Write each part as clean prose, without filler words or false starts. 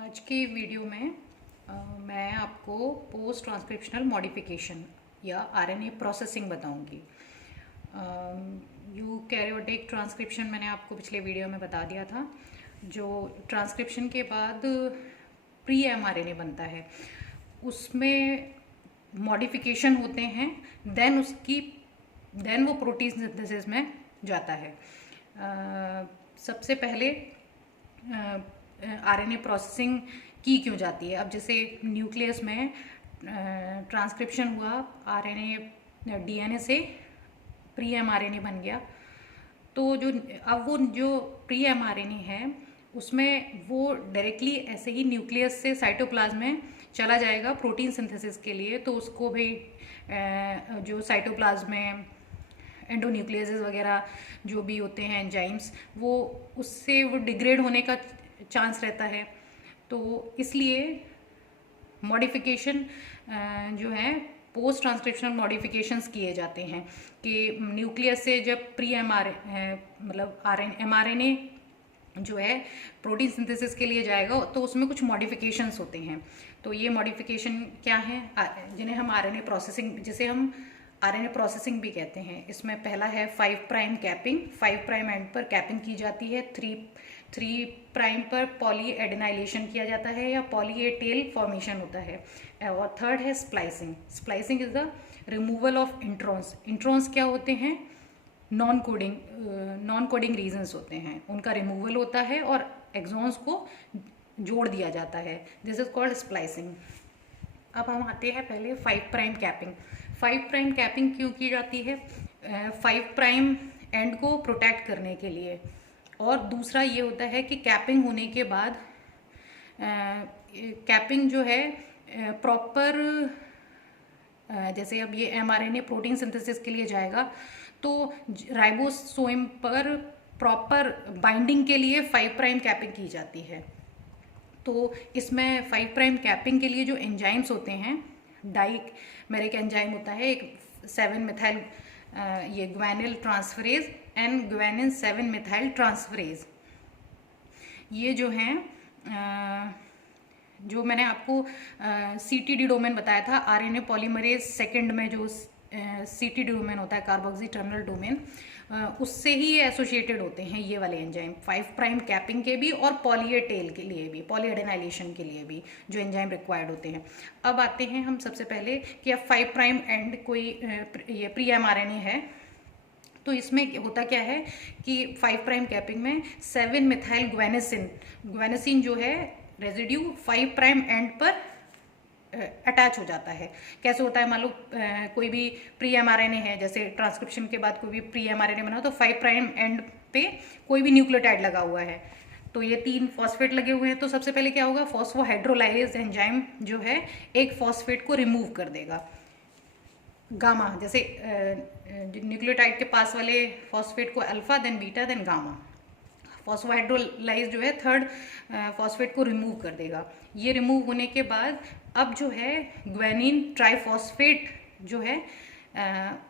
आज के वीडियो में मैं आपको पोस्ट ट्रांसक्रिप्शनल मॉडिफिकेशन या आरएनए प्रोसेसिंग बताऊंगी। यूकैरियोटिक ट्रांसक्रिप्शन मैंने आपको पिछले वीडियो में बता दिया था। जो ट्रांसक्रिप्शन के बाद प्री एमआरएनए बनता है उसमें मॉडिफिकेशन होते हैं, देन वो प्रोटीन सिंथेसिस में जाता है। सबसे पहले आरएनए प्रोसेसिंग की क्यों जाती है। अब जैसे न्यूक्लियस में ट्रांसक्रिप्शन हुआ, आरएनए डीएनए से प्री एमआरएनए बन गया, तो वो जो प्री एमआरएनए है उसमें वो डायरेक्टली ऐसे ही न्यूक्लियस से साइटोप्लाज्म में चला जाएगा प्रोटीन सिंथेसिस के लिए। तो उसको भी जो साइटोप्लाज्म में एंडोन्यूक्लियसेस वगैरह जो भी होते हैं एंजाइम्स, वो उससे वो डिग्रेड होने का चांस रहता है। तो इसलिए मॉडिफिकेशन जो है पोस्ट ट्रांसक्रिप्शनल मॉडिफिकेशंस किए जाते हैं कि न्यूक्लियस से जब प्री एमआरएनए जो है प्रोटीन सिंथेसिस के लिए जाएगा तो उसमें कुछ मॉडिफिकेशंस होते हैं। तो ये मॉडिफिकेशन क्या है, जिन्हें हम आरएनए प्रोसेसिंग, जिसे हम आरएनए प्रोसेसिंग भी कहते हैं। इसमें पहला है 5 प्राइम कैपिंग। 5 प्राइम एंड पर कैपिंग की जाती है। 3 प्राइम पर पॉली एडेनाइलेशन किया जाता है या पॉली ए टेल फॉर्मेशन होता है। और थर्ड है splicing. Splicing is the removal of introns. Introns क्या होते हैं? नॉन कोडिंग रीजन्स होते हैं, उनका रिमूवल होता है और एक्सॉन्स को जोड़ दिया जाता है। This is called splicing. अब हम आते हैं पहले 5 प्राइम कैपिंग। 5 प्राइम कैपिंग क्यों की जाती है? 5 प्राइम एंड को प्रोटेक्ट करने के लिए। और दूसरा ये होता है कि कैपिंग होने के बाद कैपिंग जो है प्रॉपर, जैसे अब ये एमआरएनए प्रोटीन सिंथेसिस के लिए जाएगा तो राइबोसोम पर प्रॉपर बाइंडिंग के लिए 5 प्राइम कैपिंग की जाती है। तो इसमें 5 प्राइम कैपिंग के लिए जो एंजाइम्स होते हैं, डाइमेरिक एंजाइम होता है, एक 7 मिथाइल ये guanyl transferase and guanine 7 methyl transferase, ये जो हैं जो मैंने आपको सीटीडी डोमेन बताया था, आरएनए पॉलीमरेज सेकंड में जो सीटीडी डोमेन होता है, कार्बोक्सी टर्मिनल डोमेन, उससे ही एसोसिएटेड होते हैं ये वाले एंजाइम 5 प्राइम कैपिंग के भी और पॉली ए टेल के लिए भी, पॉली एडेनाइलेशन के लिए भी जो एंजाइम रिक्वायर्ड होते हैं। अब आते हैं हम सबसे पहले कि अब 5 प्राइम एंड कोई ये प्री एमआरएनए है, तो इसमें होता क्या है कि 5 प्राइम कैपिंग में 7 मिथाइल ग्वेनेसिन जो है रेजिड्यू 5 प्राइम एंड पर अटैच हो जाता है। कैसे होता है? मान लो कोई भी प्री एमआरएनए है, जैसे ट्रांसक्रिप्शन के बाद कोई भी प्री एमआरएनए बना तो 5 प्राइम एंड पे कोई भी न्यूक्लियोटाइड लगा हुआ है, तो ये 3 फॉस्फेट लगे हुए हैं। तो सबसे पहले क्या होगा, फॉस्फोहाइड्रोलाइज एंजाइम जो है एक फॉस्फेट को रिमूव कर देगा, गामा, जैसे न्यूक्लियोटाइड के पास वाले फॉस्फेट को alpha, then beta, then gamma. Phosphohydrolase जो है थर्ड फॉस्फेट को रिमूव कर देगा। ये रिमूव होने के बाद अब जो है ग्वेनिन ट्राइफॉस्फेट जो है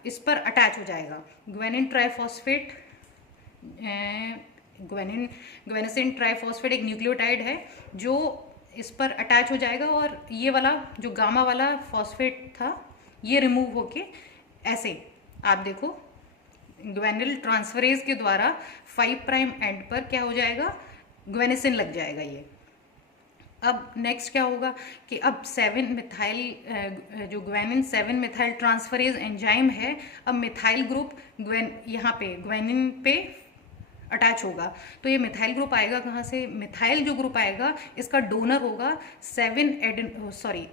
इस पर अटैच हो जाएगा। ग्वेनिन ट्राइफॉस्फेट, ग्वेनेसिन ट्राइफॉस्फेट एक न्यूक्लियोटाइड है जो इस पर अटैच हो जाएगा और ये वाला जो गामा वाला फॉस्फेट था ये रिमूव होके ऐसे आप देखो ग्वेनिल ट्रांसफरेज के द्वारा 5 प्राइम एंड पर क्या हो जाएगा, ग्वेनेसिन लग जाएगा ये। अब नेक्स्ट क्या होगा कि अब 7 मिथाइल जो ग्वेनिन 7 मिथाइल ट्रांसफरेज एंजाइम है, अब मिथाइल ग्रुप यहाँ पे ग्वेनिन पे अटैच होगा। तो ये मिथाइल ग्रुप आएगा कहाँ से? मिथाइल जो ग्रुप आएगा इसका डोनर होगा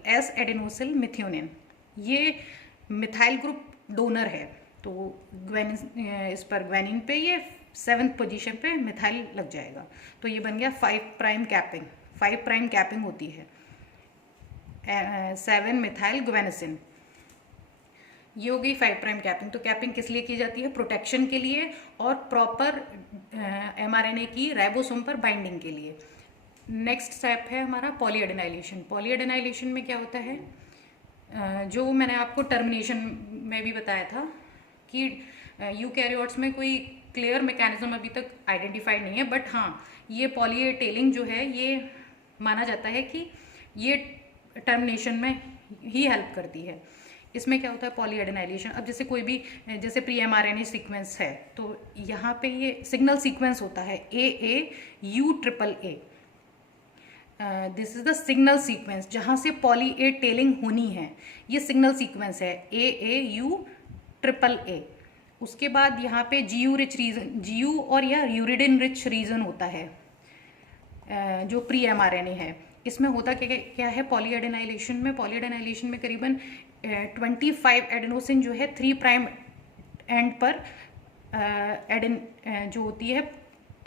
एस एडेनोसिल मिथ्योनिन, ये मिथाइल ग्रुप डोनर है। तो इस पर ग्वेनिन पे ये 7th पोजीशन पे मिथाइल लग जाएगा। तो ये बन गया 5 प्राइम कैपिंग। 5 प्राइम कैपिंग होती है 7 मिथाइल ग्वेनेसिन, ये हो गई 5 प्राइम कैपिंग। तो कैपिंग किस लिए की जाती है? प्रोटेक्शन के लिए और प्रॉपर एमआरएनए की राइबोसोम पर बाइंडिंग के लिए। नेक्स्ट स्टेप है हमारा पॉली एडेनाइलेशन। पॉली एडेनाइलेशन में क्या होता है, जो मैंने आपको टर्मिनेशन में भी बताया था कि यूकैरियोट्स में कोई क्लियर मैकेनिज्म अभी तक आइडेंटिफाइड नहीं है, बट हाँ ये पॉली ए टेलिंग जो है ये माना जाता है कि ये टर्मिनेशन में ही हेल्प करती है। इसमें क्या होता है पॉली एडेनाइलेशन। अब जैसे कोई भी जैसे प्री mRNA सीक्वेंस है तो यहाँ पे ये सिग्नल सीक्वेंस होता है AAU-AAA। This is the signal sequence जहाँ से पॉली ए टेलिंग होनी है, ये सिग्नल सीक्वेंस है AAU-AAA। उसके बाद यहाँ पे GU रिच रीजन, GU और या यूरिडिन रिच रीजन होता है जो प्री mRNA है। इसमें होता क्या है पॉली एडेनाइलेशन में करीबन 25 एडेनोसिन जो है 3 प्राइम एंड पर जो होती है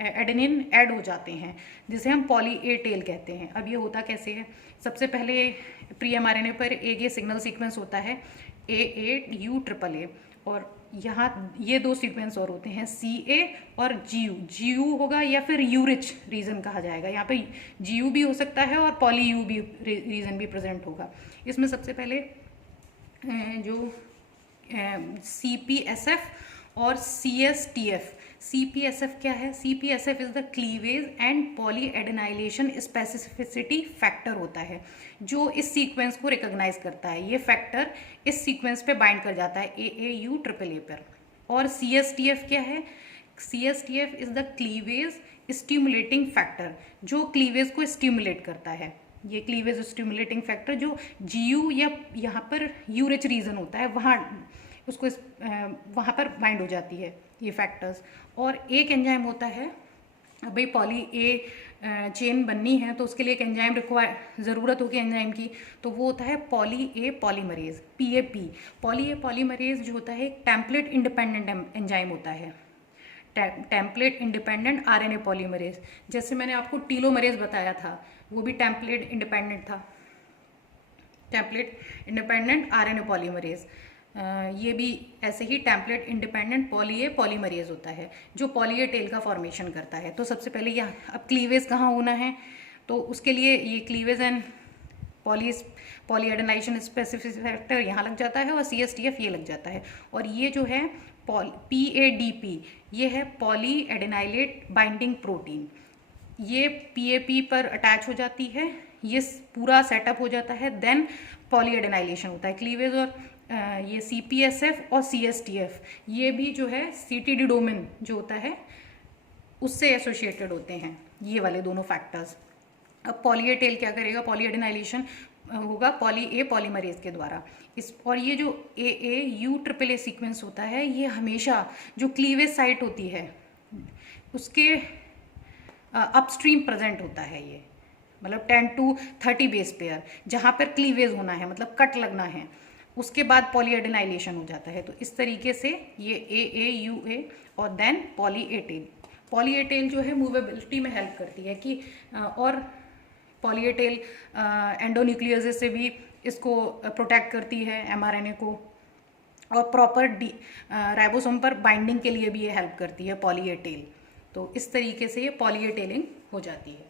एडेनिन ऐड हो जाते हैं, जिसे हम पॉली ए टेल कहते हैं। अब ये होता कैसे है, सबसे पहले प्री mRNA पर एक ये सिग्नल सीक्वेंस होता है AAU-AAA, और यहाँ ये दो सीक्वेंस और होते हैं CA और GU होगा या फिर यूरिच रीजन कहा जाएगा। यहाँ पे GU भी हो सकता है और पॉली यू भी रीजन भी प्रेजेंट होगा। इसमें सबसे पहले जो CPSF और CSTF। CPSF क्या है? CPSF is the cleavage and poly adenylation specificity factor होता है जो इस सीक्वेंस को रिकॉग्नाइज करता है। ये फैक्टर इस सीक्वेंस पे बाइंड कर जाता है AAU-AAA पर। और CSTF क्या है? CSTF is the cleavage stimulating factor जो क्लीवेज को स्टिमुलेट करता है। ये क्लीवेज स्टिमुलेटिंग फैक्टर जो GU या यहाँ पर यूरिच रीजन होता है वहाँ पर बाइंड हो जाती है ये फैक्टर्स। और एक एंजाइम होता है, भाई पॉली ए चेन बननी है तो उसके लिए एक एंजाइम ज़रूरत होगी एंजाइम की, तो वो होता है poly A polymerase PAP। Poly A polymerase जो होता है एक टेम्पलेट इंडिपेंडेंट एंजाइम होता है, टेम्पलेट इंडिपेंडेंट RNA पॉलीमरेज। जैसे मैंने आपको टीलोमरेज बताया था, वो भी टेम्पलेट इंडिपेंडेंट था, टेम्पलेट इंडिपेंडेंट RNA पॉलीमरेज। ये भी ऐसे ही template independent poly A polymerase होता है जो पॉली ए टेल का फॉर्मेशन करता है। तो सबसे पहले यहाँ अब क्लीवेज कहाँ होना है, तो उसके लिए ये cleavage and poly adenylation specific factor यहाँ लग जाता है और CSTF ये लग जाता है। और ये जो है PADP ये है पॉली एडेनाइलेट बाइंडिंग प्रोटीन, ये PAP पर अटैच हो जाती है, ये पूरा सेटअप हो जाता है, देन पॉली एडेनाइलेशन होता है। क्लीवेज और ये CPSF और CSTF ये भी जो है CTD डोमेन जो होता है उससे एसोसिएटेड होते हैं ये वाले दोनों फैक्टर्स। अब पॉली ए टेल क्या करेगा, पॉली एडेनाइलेशन होगा पॉली ए पॉलीमरेज के द्वारा। और ये जो AAU-AAA सीक्वेंस होता है ये हमेशा जो क्लीवेज साइट होती है उसके अपस्ट्रीम प्रेजेंट होता है। ये मतलब 10 to 30 बेस पेयर जहाँ पर क्लीवेज होना है, मतलब कट लगना है, उसके बाद पॉली एडेनाइलेशन हो जाता है। तो इस तरीके से ये AAUA और then poly A tail. Poly A tail जो है मूवेबिलिटी में हेल्प करती है कि और पॉली ए टेल एंडोन्यूक्लियोसिस से भी इसको प्रोटेक्ट करती है mRNA को, और प्रॉपर राइबोसोम पर बाइंडिंग के लिए भी ये हेल्प करती है पॉली ए टेल। तो इस तरीके से ये पॉली ए टेलिंग हो जाती है।